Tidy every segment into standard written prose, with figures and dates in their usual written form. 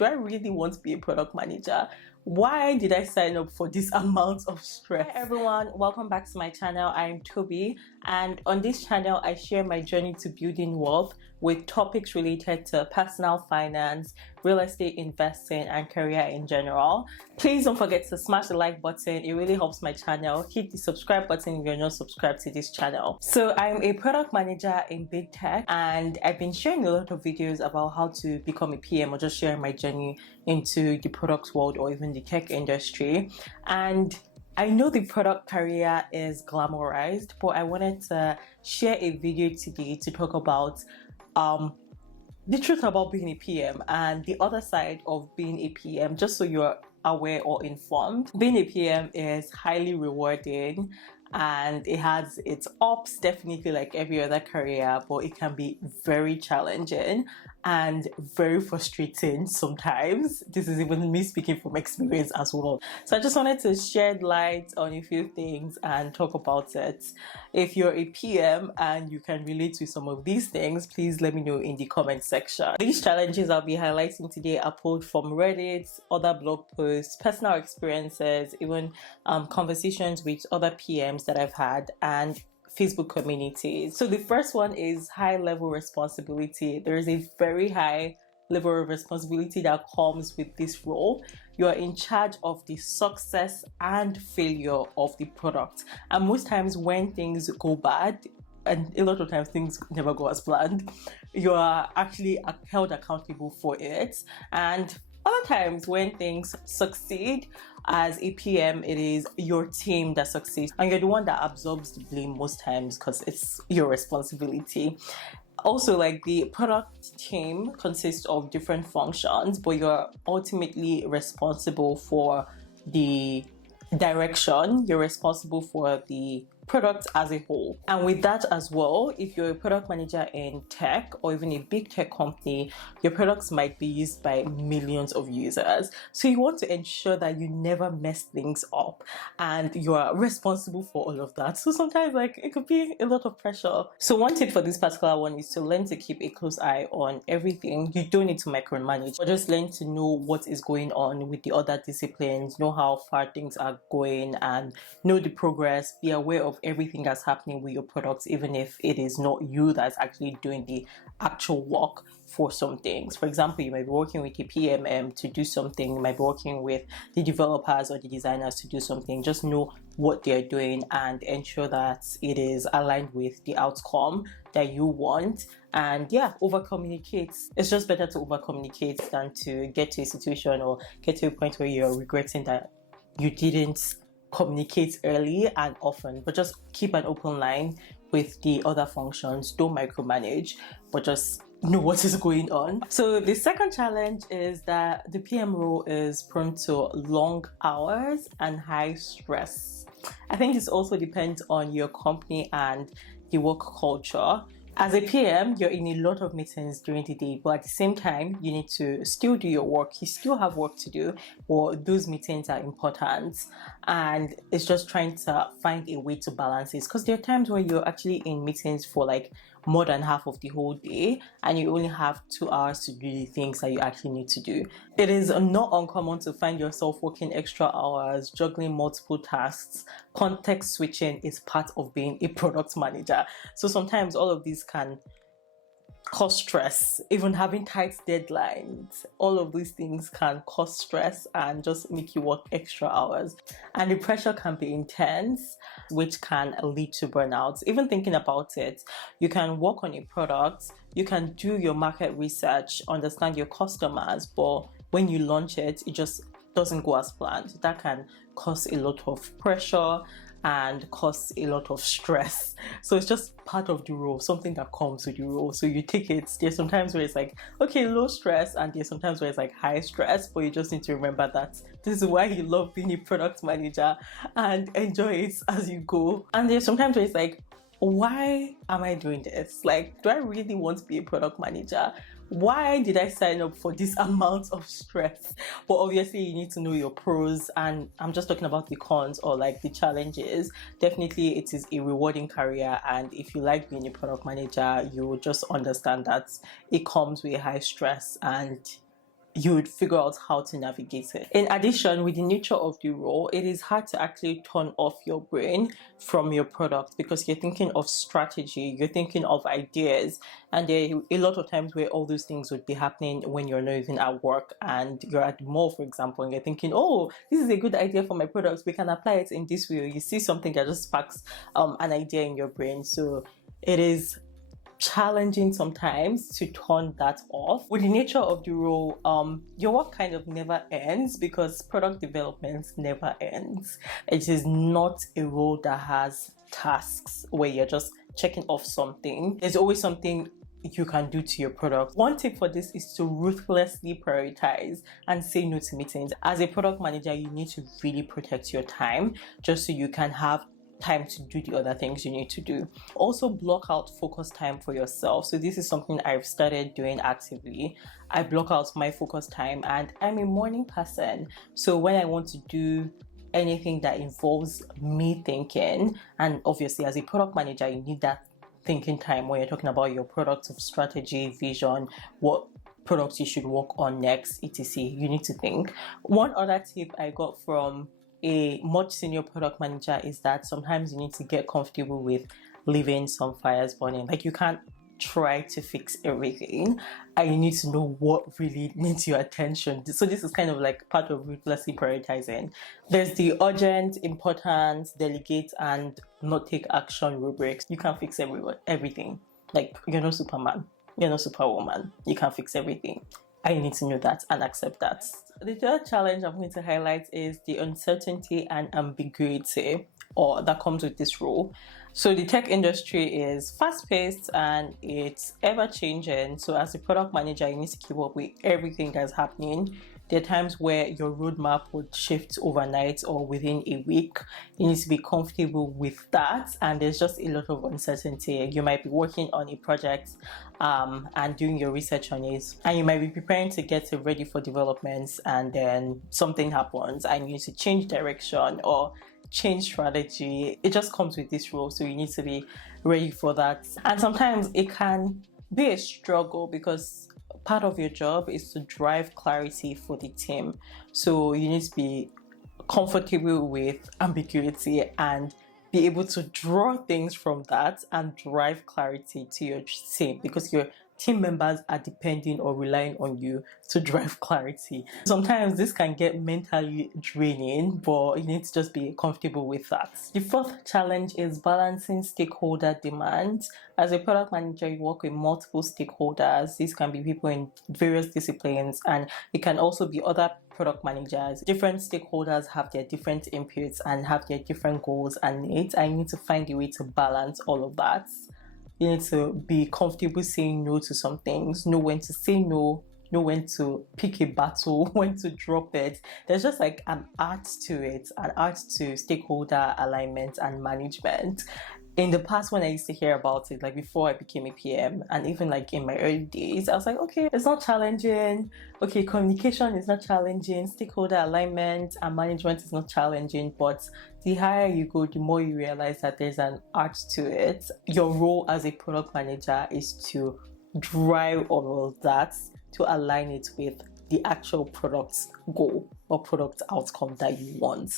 do I really want to be a product manager? Why did I sign up for this amount of stress? Hi everyone, welcome back to my channel. I'm Toby, and on this channel I share my journey to building wealth with topics related to personal finance, real estate investing, and career in general. Please don't forget to smash the like button. It really helps my channel. Hit the subscribe button if you're not subscribed to this channel. So I'm a product manager in big tech, and I've been sharing a lot of videos about how to become a PM or just sharing my journey into the product world or even the tech industry. And I know the product career is glamorized, but I wanted to share a video today to talk about the truth about being a PM and the other side of being a PM, just so you're aware or informed. Being a PM is highly rewarding and it has its ups, definitely like every other career, but it can be very challenging and very frustrating sometimes. This is even me speaking from experience as well. So I just wanted to shed light on a few things and talk about it. If you're a PM and you can relate to some of these things, please let me know in the comment section. These challenges I'll be highlighting today are pulled from Reddit, other blog posts, personal experiences, even conversations with other PMs that I've had, and Facebook communities. So the first one is high level responsibility. There is a very high level of responsibility that comes with this role. You are in charge of the success and failure of the product. And most times when things go bad, and a lot of times things never go as planned, you are actually held accountable for it. And other times when things succeed, as a PM, it is your team that succeeds and you're the one that absorbs the blame most times because it's your responsibility. Also, like, the product team consists of different functions, but you're ultimately responsible for the direction. You're responsible for the product as a whole. And with that as well, if you're a product manager in tech or even a big tech company, your products might be used by millions of users. So you want to ensure that you never mess things up and you are responsible for all of that. So sometimes, like, it could be a lot of pressure. So one tip for this particular one is to learn to keep a close eye on everything. You don't need to micromanage, but just learn to know what is going on with the other disciplines, know how far things are going and know the progress, be aware of everything that's happening with your products, even if it is not you that's actually doing the actual work for some things. For example, you might be working with a PMM to do something, you might be working with the developers or the designers to do something. Just know what they're doing and ensure that it is aligned with the outcome that you want. And yeah, over communicate. It's just better to over communicate than to get to a situation or get to a point where you're regretting that you didn't communicate early and often. But just keep an open line with the other functions. Don't micromanage, but just know what is going on. So the second challenge is that the PM role is prone to long hours and high stress. I think this also depends on your company and the work culture. As a PM, you're in a lot of meetings during the day, but at the same time, you need to still do your work. You still have work to do, but those meetings are important. And it's just trying to find a way to balance this, because there are times where you're actually in meetings for like more than half of the whole day and you only have 2 hours to do the things that you actually need to do. It is not uncommon to find yourself working extra hours, juggling multiple tasks. Context switching is part of being a product manager. So sometimes all of these can cause stress. Even having tight deadlines, all of these things can cause stress and just make you work extra hours. And the pressure can be intense, which can lead to burnout. Even thinking about it, you can work on a product, you can do your market research, understand your customers, but when you launch it, it just doesn't go as planned. That can cause a lot of pressure and cause a lot of stress. So it's just part of the role, something that comes with the role. So you take it. There's sometimes where it's like, okay, low stress, and there's sometimes where it's like high stress, but you just need to remember that this is why you love being a product manager and enjoy it as you go. And there's sometimes where it's like, why am I doing this? Like, do I really want to be a product manager? Why did I sign up for this amount of stress? But obviously you need to know your pros, and I'm just talking about the cons or like the challenges. Definitely it is a rewarding career, and if you like being a product manager, you will just understand that it comes with high stress and you would figure out how to navigate it. In addition, with the nature of the role, it is hard to actually turn off your brain from your product because you're thinking of strategy, you're thinking of ideas, and there are a lot of times where all those things would be happening when you're not even at work and you're at the mall, for example, and you're thinking, oh, this is a good idea for my products, we can apply it in this way, or you see something that just sparks an idea in your brain. So it is challenging sometimes to turn that off. With the nature of the role, your work kind of never ends because product development never ends. It is not a role that has tasks where you're just checking off something. There's always something you can do to your product. One tip for this is to ruthlessly prioritize and say no to meetings. As a product manager, you need to really protect your time just so you can have time to do the other things you need to do. Also, block out focus time for yourself. So this is something I've started doing actively. I block out my focus time, and I'm a morning person. So when I want to do anything that involves me thinking, and obviously as a product manager, you need that thinking time when you're talking about your product of strategy, vision, what products you should work on next, etc. You need to think. One other tip I got from a much senior product manager is that sometimes you need to get comfortable with leaving some fires burning. Like, you can't try to fix everything, and you need to know what really needs your attention. So this is kind of like part of ruthlessly prioritizing. There's the urgent, important, delegate, and not take action rubrics. You can't fix everything. Like, you're no Superman, you're no Superwoman, you can't fix everything. I need to know that and accept that. The third challenge I'm going to highlight is the uncertainty and ambiguity that comes with this role. So the tech industry is fast-paced and it's ever-changing. So as a product manager, you need to keep up with everything that's happening. There are times where your roadmap would shift overnight or within a week. You need to be comfortable with that, and there's just a lot of uncertainty. You might be working on a project and doing your research on it, and you might be preparing to get it ready for developments, and then something happens and you need to change direction or change strategy. It just comes with this role, so you need to be ready for that. And sometimes it can be a struggle because part of your job is to drive clarity for the team. So you need to be comfortable with ambiguity and be able to draw things from that and drive clarity to your team, because your team members are depending or relying on you to drive clarity. Sometimes this can get mentally draining, but you need to just be comfortable with that. The fourth challenge is balancing stakeholder demands. As a product manager, you work with multiple stakeholders. These can be people in various disciplines, and it can also be other product managers. Different stakeholders have their different inputs and have their different goals and needs, and you need to find a way to balance all of that. You need to be comfortable saying no to some things, know when to say no, know when to pick a battle, when to drop it. There's just like an art to it, an art to stakeholder alignment and management. In the past, when I used to hear about it, like before I became a PM, and even like in my early days, I was like, okay, it's not challenging. Okay, communication is not challenging. Stakeholder alignment and management is not challenging. But the higher you go, the more you realize that there's an art to it. Your role as a product manager is to drive all of that, to align it with the actual product goal or product outcome that you want.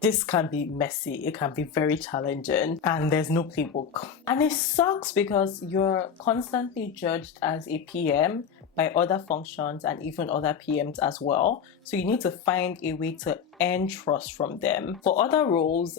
This can be messy, it can be very challenging, and there's no playbook. And it sucks because you're constantly judged as a PM by other functions and even other PMs as well. So you need to find a way to earn trust from them. For other roles,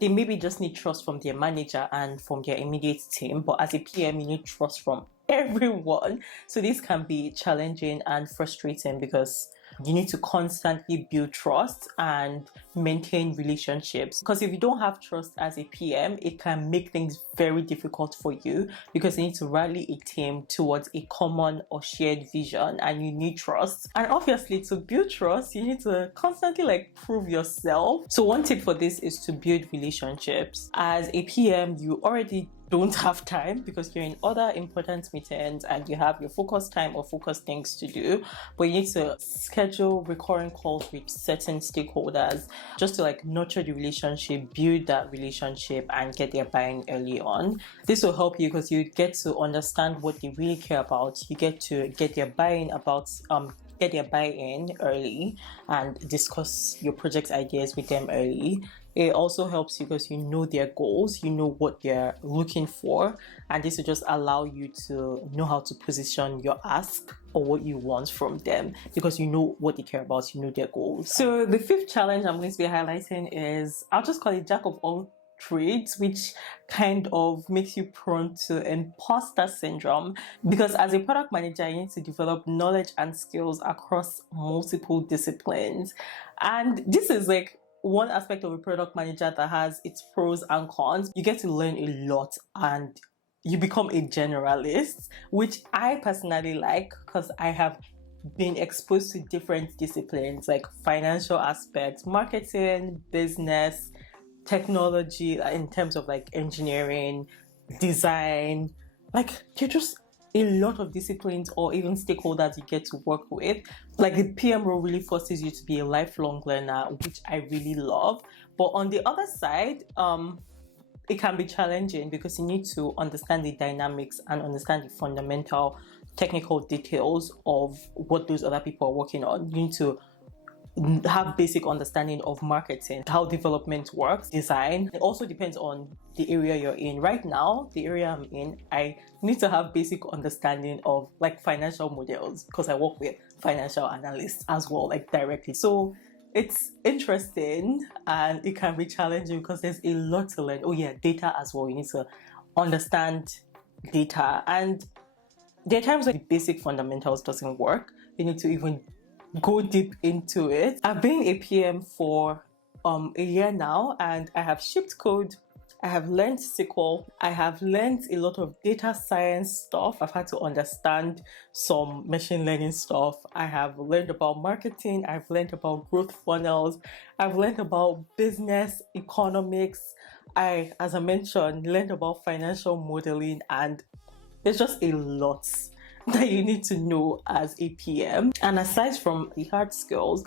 they maybe just need trust from their manager and from their immediate team, but as a PM, you need trust from everyone. So this can be challenging and frustrating because you need to constantly build trust and maintain relationships. Because if you don't have trust as a PM, it can make things very difficult for you, because you need to rally a team towards a common or shared vision, and you need trust. And obviously, to build trust, you need to constantly prove yourself. So one tip for this is to build relationships. As a PM, you already don't have time because you're in other important meetings and you have your focus time or focus things to do, but you need to schedule recurring calls with certain stakeholders just to like nurture the relationship, build that relationship, and get their buy-in early on. This will help you because you get to understand what they really care about. You get to get their buy-in early and discuss your project ideas with them early. It also helps you because you know their goals, you know what they're looking for, and this will just allow you to know how to position your ask or what you want from them because you know what they care about, you know their goals. So the fifth challenge I'm going to be highlighting is, I'll just call it jack of all trades, which kind of makes you prone to imposter syndrome, because as a product manager you need to develop knowledge and skills across multiple disciplines, and this is like one aspect of a product manager that has its pros and cons. You get to learn a lot and you become a generalist, which I personally like because I have been exposed to different disciplines like financial aspects, marketing, business, technology, in terms of like engineering, design. Like, you're just a lot of disciplines or even stakeholders you get to work with. Like, the PM role really forces you to be a lifelong learner, which I really love. But on the other side, it can be challenging because you need to understand the dynamics and understand the fundamental technical details of what those other people are working on. You need to have basic understanding of marketing, how development works, design. It also depends on the area you're in. Right now, the area I'm in, I need to have basic understanding of like financial models because I work with financial analysts as well, like directly. So it's interesting and it can be challenging because there's a lot to learn. Oh yeah, data as well. You need to understand data, and there are times when the basic fundamentals doesn't work. You need to even go deep into it. I've been a PM for a year now, and I have shipped code, I have learned SQL, I have learned a lot of data science stuff. I've had to understand some machine learning stuff. I have learned about marketing, I've learned about growth funnels, I've learned about business economics. As I mentioned, learned about financial modeling, and there's just a lot that you need to know as a PM. And aside from the hard skills,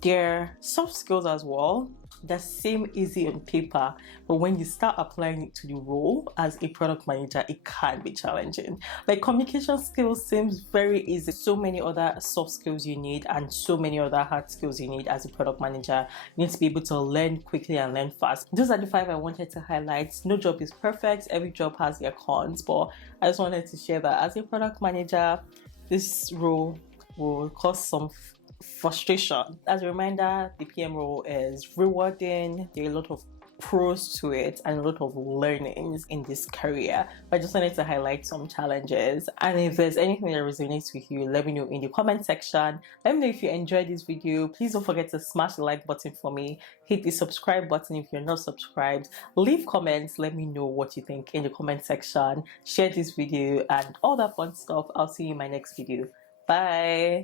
there are soft skills as well that seem easy on paper, but when you start applying it to the role as a product manager, it can be challenging. Like, communication skills seems very easy. So many other soft skills you need and so many other hard skills you need as a product manager. You need to be able to learn quickly and learn fast. Those are the 5 I wanted to highlight. No job is perfect. Every job has their cons, but I just wanted to share that as a product manager, this role will cause some frustration. As a reminder, the PM role is rewarding. There are a lot of pros to it and a lot of learnings in this career. But I just wanted to highlight some challenges. And if there's anything that resonates with you, let me know in the comment section. Let me know if you enjoyed this video. Please don't forget to smash the like button for me. Hit the subscribe button if you're not subscribed. Leave comments. Let me know what you think in the comment section. Share this video and all that fun stuff. I'll see you in my next video. Bye.